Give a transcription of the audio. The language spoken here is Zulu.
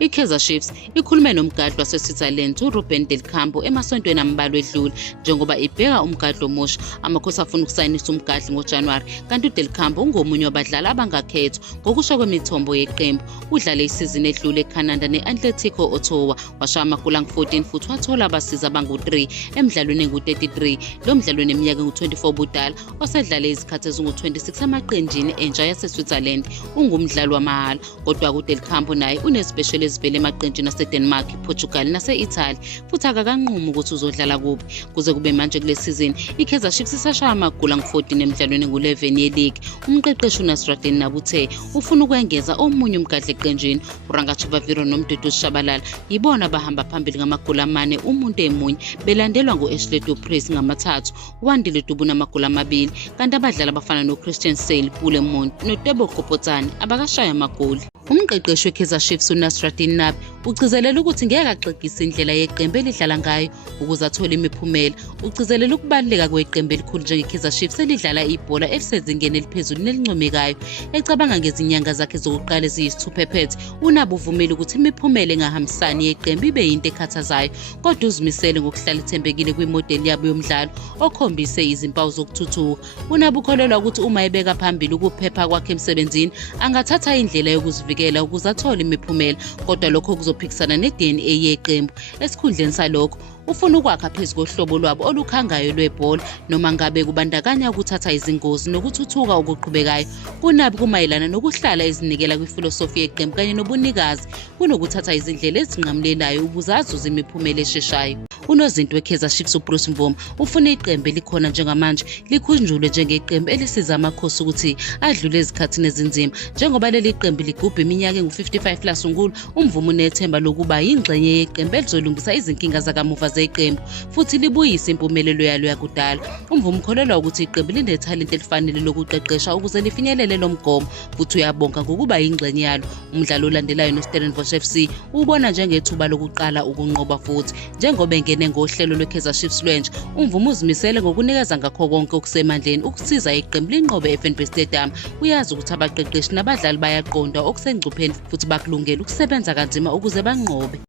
I-Kaizer Chiefs ikhulume nomgadli waseSwitzerland uRuben Del Campo emasontweni ambalwa edlule njengoba ibheka umgadli omusha. Amakhosi afuna ukusayinisa umgadli ngoJanuwari, kanti uDel Campo ungomunye wabadlali abangakhethwa ngokusho kwemithombo yeqembu. Udlale isizini edlule eCanada ne-Atletico Ottawa, washaya amagoli angu-14 futhi wathola abasizi abangu-3 emidlalweni engu-33. Lo mdlalo oneminyaka engu-24 budala, osedlale izikhathi ezingu-26 amaqenjini entsha yaseSwitzerland, ungumdlali wamahhala. Kodwa uDel Campo naye unezipesheli ezivela emaqenjini aseDenmark, Portugal nase-Italy futhi akakanqumi ukuthi uzodlala kuphi. Kuze kube manje kule sizini, i-Kaizer Chiefs isashaya amagoli angu-14 emidlalweni engu-11 ye-league. Umqeqeshi uNasruddin Nabute ufuna ukwengeza omunye umgadli eqenjini. uRangachuvaviro noMduduzi Shabalala yibona abahamba phambili ngamagoli 4 umuntu emunye, belandelwa ngu-Ashley Duprez ngama-3, uWandile Dubu namagoli 2, kanti abadlali abafana noChristian Seil, Pule Monti noTebo Kopotsane abakashaya amagoli. Umqeqeshi we-Kaizer Chiefs uNasruddin Nabi ugcizelela ukuthi ngeke axegise indlela yeqembu elidlala ngayo ukuze athole imiphumela. Ugcizelela ukubaluleka kweqembu elikhulu njenge-Kaizer Chiefs elidlala ibhola elisezingeni eliphezulu nelincomekayo. Ecabanga ngezinyanga zakhe zokuqala eziyisithupha ephethe, uNabi uvumile ukuthi imiphumela engahambisani yeqembu ibe yinto ekhathazayo, kodwa uzimisele ngokuhlala ethembekile kwimodeli yabo yomdlalo okhombise izimpawu zokuthuthuka. uNabi ukholelwa ukuthi uma ebeka phambili ukuphepha kwakhe emsebenzini, angathatha indlela yokuzivikela ukuze athole imiphumela, kodwa lokho kuzophikisana ne-DNA yeqembu. Esikhundleni salokho, ufuna ukwakha phezu kohlobo lwabo olukhangayo lwebhola, noma ngabe kubandakanya ukuthatha izingozi nokuthuthuka okuqhubekayo. uNabi kumayelana nokuhlala ezinikela kwifilosofi yeqembu kanye nobunikazi kunokuthatha izindlela ezinqamlelayo ukuze azuze imiphumela esheshayo. Unozinto we-Kaizer Chiefs uBruce Mvuma ufuna iqembu elikhona njengamanje likhunjulwe njengeqembu elisiza amakhosi ukuthi adlule ezikhathini ezinzima. Njengoba leli qembu ligubha iminyaka engu-55 lasungulwa, uMvuma unethemba lokuba yingxenye yeqembu elizolungisa izinkinga zakamuva zeqembu futhi libuyise impumelelo yalo yakudala. uMvuma ukholelwa ukuthi iqembu linethalente elifanele lokuqeqesha ukuze lifinyelele lo mgomo, futhi uyabonga ngokuba yingxenye yalo. Umdlalo olandelayo noStellenbosch FC ubona njengethuba lokuqala ukunqoba futhi. Njengoba engene ngohlelo lwe-Kaizer Chiefs lwentsha, uMvuma uzimisele ngokunikeza ngakho konke okusemandleni ukusiza iqembu linqobe eFNB Stadium. Uyazi ukuthi abaqeqeshi nabadlali bayaqonda okusengcupheni futhi bakulungela ukusebenza kanzima ukuze banqobe.